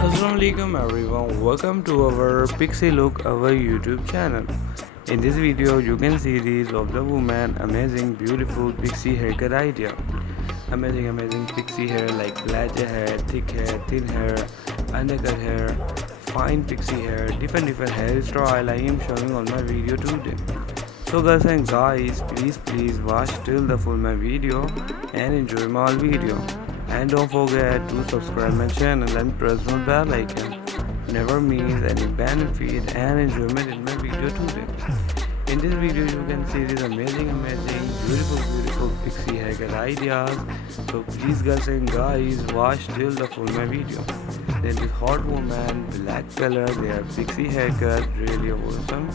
Assalamualaikum everyone, welcome to our Pixie Look, our YouTube channel. In this video you can see these of the woman amazing beautiful pixie haircut idea. Amazing pixie hair like black hair, thick hair, thin hair, undercut hair, fine pixie hair, different hairstyle I am showing on my video today. So girls and guys, please watch till the full my video and enjoy my video. And don't forget to subscribe my channel and press the bell icon. Never miss any benefit and enjoyment in my video today. In this video you can see these amazing beautiful pixie haircut ideas. So please girls and guys watch till the full my video. Then this hot woman, black color, they are pixie haircut, really awesome.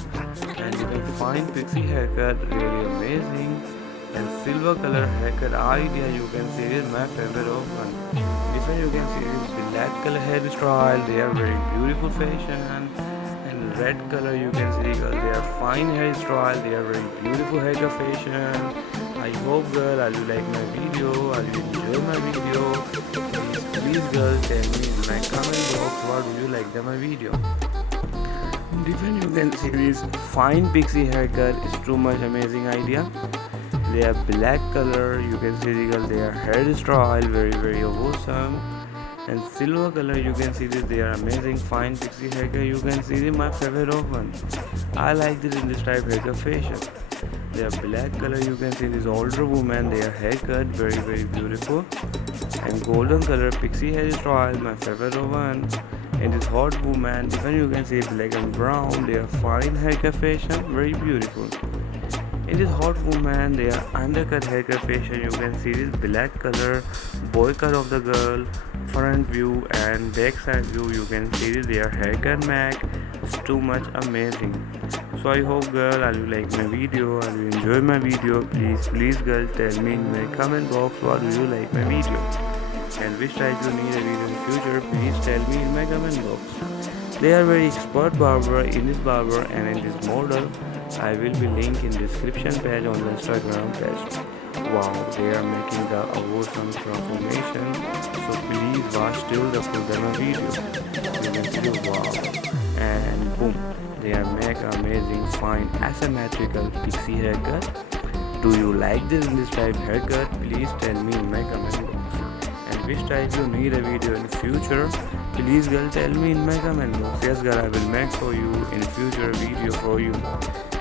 And you can find pixie haircut, really amazing. And silver color haircut idea, you can see is my favorite of one. Different you can see is black color hairstyle, they are very beautiful fashion. And red color you can see girl, they are fine hairstyle, they are very beautiful haircut fashion. I hope girl are you like my video, are you enjoy my video. Please girl tell me in my comment box what do you like my video. Different you can see this fine pixie haircut is too much amazing idea. They are black color, you can see the girl, their hairstyle very awesome. And silver color you can see this, they are amazing fine pixie haircut, you can see this my favorite of one. I like this in this type haircut fashion. They are black color, you can see this older woman, their haircut very beautiful. And golden color pixie hairstyle, my favorite of one. And this hot woman, even you can see black and brown, they are fine haircut fashion, very beautiful. In this hot woman, they are undercut haircut fashion. You can see this black color boy cut of the girl, front view and back side view. You can see this their haircut mac. It's too much amazing. So I hope girl, are you like my video? Are you enjoy my video? Please girl, tell me in my comment box what do you like my video. And which type you need a video in future? Please tell me in my comment box. They are very expert barber in this barber and in this model. I will be link in description page on the Instagram page. Wow, they are making the awesome transformation. So please watch till the full demo video. You can see wow. And boom, they are make amazing fine asymmetrical pixie haircut. Do you like this type haircut? Please tell me in my comment box. And which type you need a video in future? Please girl tell me in my comment box. Yes girl, I will make for you in future video for you.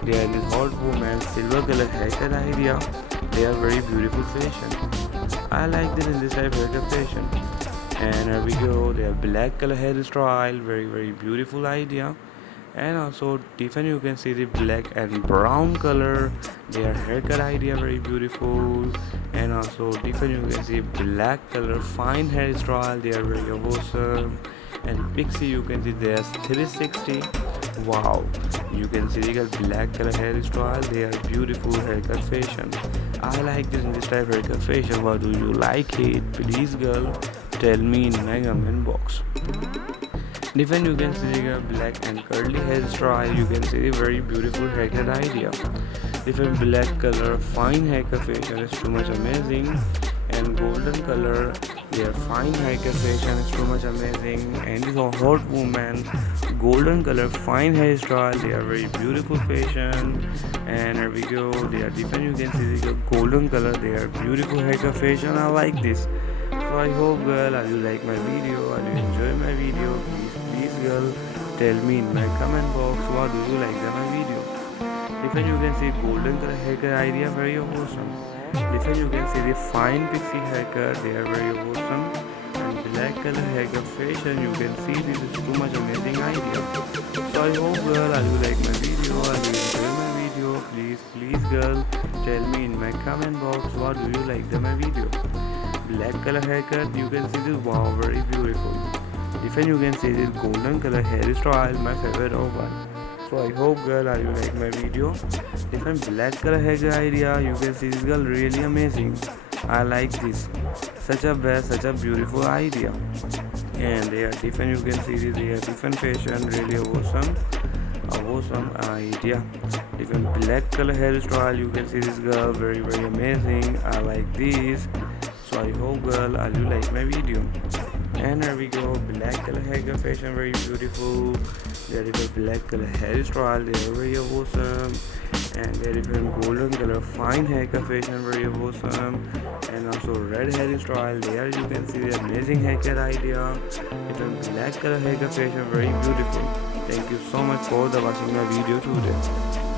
They are this hot woman silver color haircut idea. They are very beautiful fashion. I like this in this type haircut fashion. And here we go. They are black color hairstyle. Very beautiful idea. And also different you can see the black and brown color. Their haircut idea very beautiful. And also different you can see black color fine hairstyle. They are very awesome. And pixie you can see there's 360. Wow, you can see the black color hairstyle. They are beautiful haircut fashion. I like this in this type haircut fashion. What do you like it? Please girl tell me in my comment box. Different you can see the black and curly hairstyle. You can see the very beautiful haircut idea. Different black color fine haircut fashion is too much amazing. And golden color, their fine haircut fashion is too much amazing. And this hot woman, golden color fine hairstyle, they are very beautiful fashion. And here we go, they are different. You can see the golden color, they are beautiful haircut fashion. I like this. So I hope girl, are you like my video? Are you enjoy my video? Please girl, tell me in my comment box what do you like my video. Different you can see golden color haircut idea, very awesome. Different you can see the fine pixie haircut, they are very awesome. And black color haircut fashion, you can see this is too much amazing idea. So I hope girl, are you like my video, are you enjoy my video. Please girl, tell me in my comment box what do you like my video. Black color haircut, you can see this, wow, very beautiful. Different you can see this golden color hairstyle, my favorite of one. So I hope girl, are you like my video. Different black color haircut idea, you can see this girl really amazing. I like this, such a best, such a beautiful idea. And they are different, you can see this, they are different fashion, really awesome idea. Different black color hairstyle, you can see this girl very amazing. I like this. So I hope girl all you like my video. And here we go, black color haircut fashion, very beautiful. There is a black color hairstyle, they are very awesome. And there is a golden color fine haircut fashion, very awesome. And also red hairstyle, there you can see the amazing haircut idea. It's a black color haircut fashion, very beautiful. Thank you so much for the watching my video today.